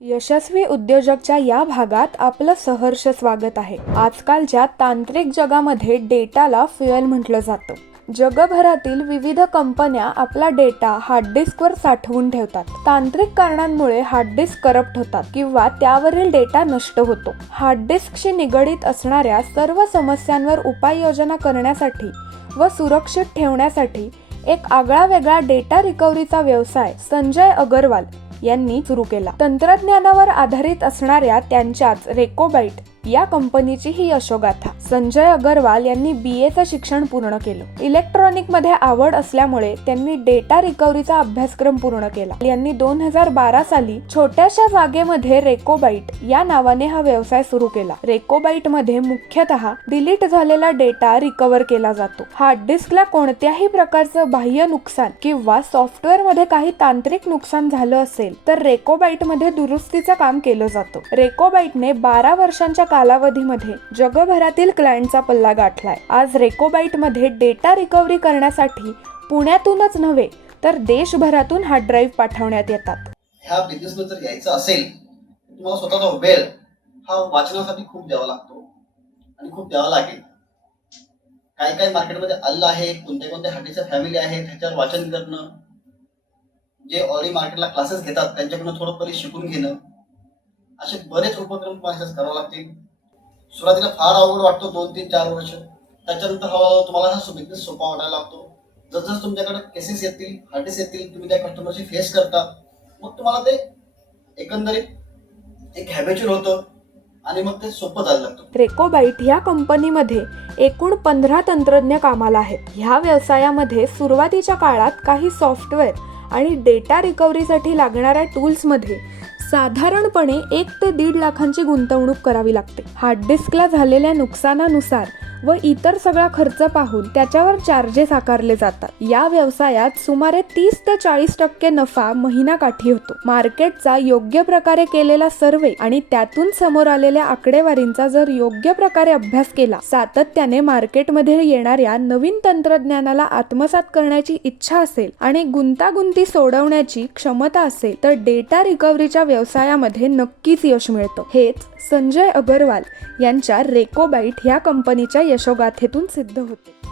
यशस्वी उद्योजकच्या या भागात आपलं सहर्ष स्वागत आहे. आजकालच्या तांत्रिक जगामध्ये डेटाला फ्युएल म्हटलं जातं जगभरातील विविध कंपन्या आपला डेटा हार्ड डिस्कवर साठवून ठेवतात. तांत्रिक कारणांमुळे हार्ड डिस्क करप्ट होतात किंवा त्यावरील डेटा नष्ट होतो. हार्ड डिस्कशी निगडीत असणाऱ्या सर्व समस्यांवर उपाययोजना करण्यासाठी व सुरक्षित ठेवण्यासाठी एक आगळा वेगळा डेटा रिकव्हरीचा व्यवसाय संजय अगरवाल यांनी सुरू केला. तंत्रज्ञानावर आधारित असणाऱ्या त्यांच्याच रेकोबाईट या कंपनीची ही यशोगाथा. संजय अगरवाल यांनी बी एचं शिक्षण पूर्ण केलं. इलेक्ट्रॉनिकमध्ये आवड असल्यामुळे त्यांनी डेटा रिकव्हरीचा अभ्यासक्रम पूर्ण केला. यांनी दोन हजार बारा साली छोट्याशा जागेमध्ये रेकोबाईट या नावाने हा व्यवसाय सुरू केला. रेकोबाईटमध्ये मुख्यतः डिलीट झालेला डेटा रिकव्हर केला जातो. हार्ड डिस्कला कोणत्याही प्रकारचं बाह्य नुकसान किंवा सॉफ्टवेअरमध्ये काही तांत्रिक नुकसान झालं असेल तर रेकोबाईटमध्ये दुरुस्तीचं काम केलं जातं. रेकोबाईटने बारा वर्षांच्या कालावधीमध्ये जगभरातील क्लायंटचा पल्ला गाठलाय. आज रेकोबाईटमध्ये डेटा रिकव्हरी करण्यासाठी पुण्यातूनच नव्हे तर देशभरातून हार्ड ड्राईव्ह पाठवण्यात येतात. ह्या बिझनेसला जर यायचं असेल तुम्हाला स्वतःचा वेळ हा वाचनासाठी खूप द्यावा लागतो. आणि खूप द्यावा लागेल. काही काही मार्केटमध्ये आलं आहे कोणत्या कोणत्या हॅटीच्या फॅमिली आहेत ह्याच्यावर वाचन करणं. जे ऑलरेडी मार्केटला क्लासेस घेतात त्यांच्याकडून थोडं पहिले शिकून घेणं. असे बरेच उपक्रम तुम्हाला करावे लागतील. सुरुवातीला फार अवघड वाटतो दोन तीन चार वर्ष. त्याच्यानंतर हळूहळू तुम्हाला हा बिझनेस सोपा वाटायला लागतो. जसं तुमच्याकडे केसेस येतील हार्टेस येतील तुम्ही त्या कस्टमरशी फेस करता मग तुम्हाला ते एकंदरीत एक हॅबिच्युअल होतं आणि मग ते सोपं जायला लागतं. रेकोबाईट ह्या कंपनीमध्ये एकूण पंधरा तंत्रज्ञ कामाला आहेत. ह्या व्यवसायामध्ये सुरुवातीच्या काळात काही सॉफ्टवेअर आणि डेटा रिकव्हरीसाठी लागणाऱ्या टूल्समध्ये साधारणपणे एक ते दीड लाखांची गुंतवणूक करावी लागते. हार्ड डिस्कला झालेल्या नुकसानानुसार व इतर सगळा खर्च पाहून त्याच्यावर चार्जेस आकारले जातात. या व्यवसायात सुमारे तीस ते चाळीस टक्के नफा महिनाकाठी होतो. मार्केटचा योग्य प्रकारे केलेला सर्वे आणि त्यातून समोर आलेल्या आकडेवारींचा जर योग्य प्रकारे अभ्यास केला सातत्याने मार्केटमध्ये येणाऱ्या नवीन तंत्रज्ञानाला आत्मसात करण्याची इच्छा असेल आणि गुंतागुंती सोडवण्याची क्षमता असेल तर डेटा रिकव्हरीच्या व्यवसायामध्ये नक्कीच यश मिळतं. हेच संजय अगरवाल यांच्या रेकोबाईट ह्या कंपनीच्या यशोगाथेतून सिद्ध होते.